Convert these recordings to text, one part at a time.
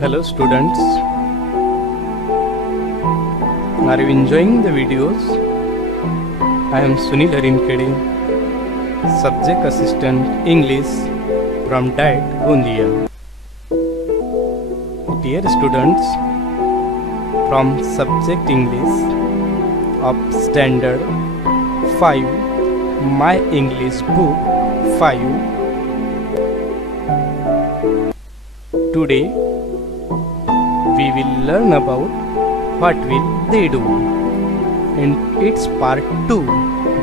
Hello students, are you enjoying the videos? I am Sunil Harinkede, Subject Assistant English from DIET Gondia. Dear students, from Subject English of Standard 5, My English Book 5, today we will learn about what will they do, and it's part 2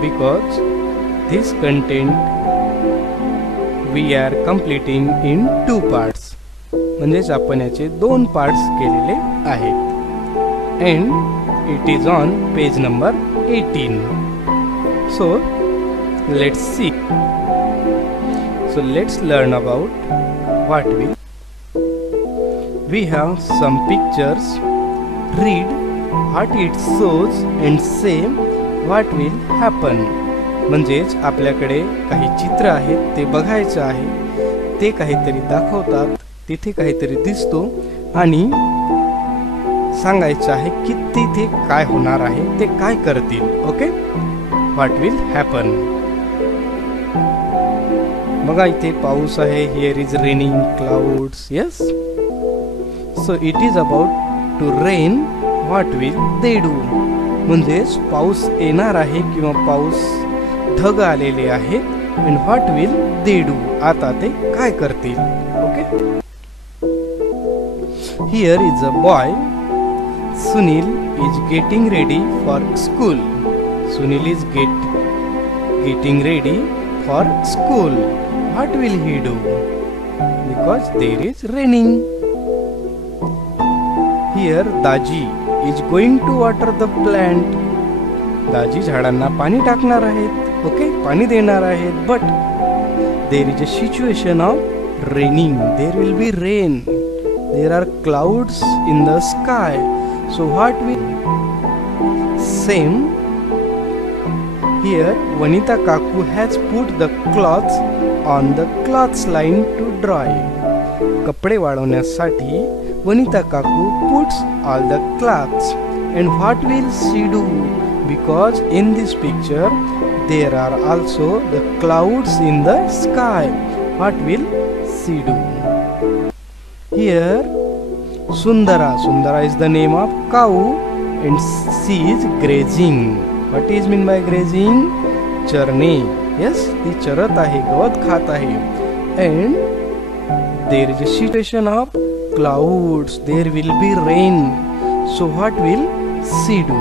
because this content we are completing in 2 parts. म्हणजेच आपण याचे 2 parts केलेले आहेत, and it is on page number 18. So let's see. So let's learn about what will. We have some pictures. Read what it shows and say what will happen. म्हणजेच आपल्याकडे काही चित्र आहेत, ते बघायचे आहे, ते काहीतरी दाखवतात, तिथे काहीतरी दिसतो आणि सांगायचं आहे की तिथे काय होणार आहे, ते काय करतील. Okay, what will happen. बघा इथे पाऊस आहे. Here is raining clouds. Yes, so it is about to rain. What will they do. म्हणजेच पाऊस येणार आहे किंवा पाऊस ढग आलेले आहेत. And what will they do. आता ते काय करतील. Okay, here is a boy. Sunil is getting ready for school. Sunil is getting ready for school. What will he do? Because there is raining. Here Daji is going to water the plant. दाजी झाडांना पाणी टाकणार आहेत. Okay, पाणी देणार आहेत. But there is a situation of raining. There will be rain. There are clouds in the sky. So what will same here. Vanita Kaku has put the cloths on the cloths line to dry. कपडे वाळवण्यासाठी वनिता काकू puts all the cloths. And what will she do? Because in this picture there are also the clouds in the sky. What will she do? Here Sundara. Sundara is the name of cow and she is grazing. What is mean by grazing? चरणे. Yes, ती चरत आहे, गवत खात आहे. And there is a situation of clouds. There will be rain. So what will she do?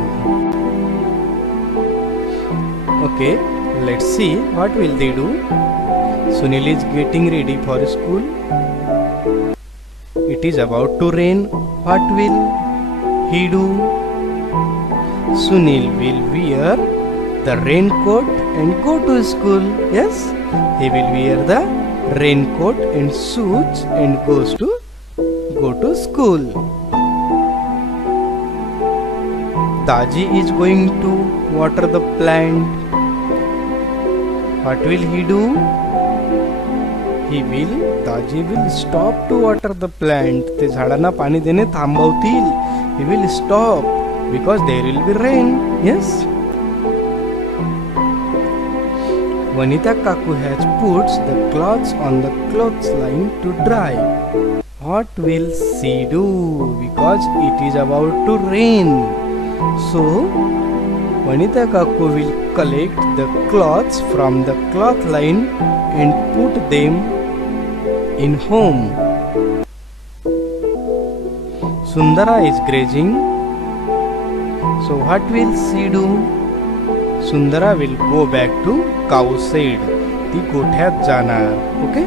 Okay, let's see what will they do. Sunil is getting ready for school. It is about to rain. What will he do? Sunil will wear the raincoat and go to school. Yes, he will wear the raincoat and shoes and go to school. Daji is going to water the plant. What will he do? Daji will stop to water the plant. ते झाडांना पाणी देणे थांबवतील. He will stop because there will be rain. Yes. Vanita Kaku has put the cloths on the clothes line to dry. What will she do? Because it is about to rain. So Vanita Kaku will collect the cloths from the cloth line and put them in home. Sundara is grazing. So what will she do? Sundara will go back to cow shed. ती गोठ्यात जाणार. Okay.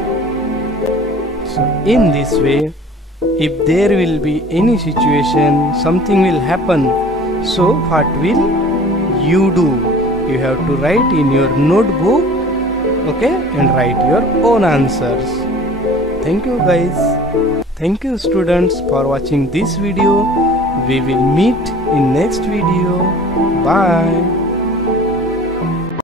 So in this way, if there will be any situation, something will happen. So what will you do? You have to write in your notebook. Okay, and write your own answers. Thank you guys. Thank you students for watching this video. We will meet in next video. Bye.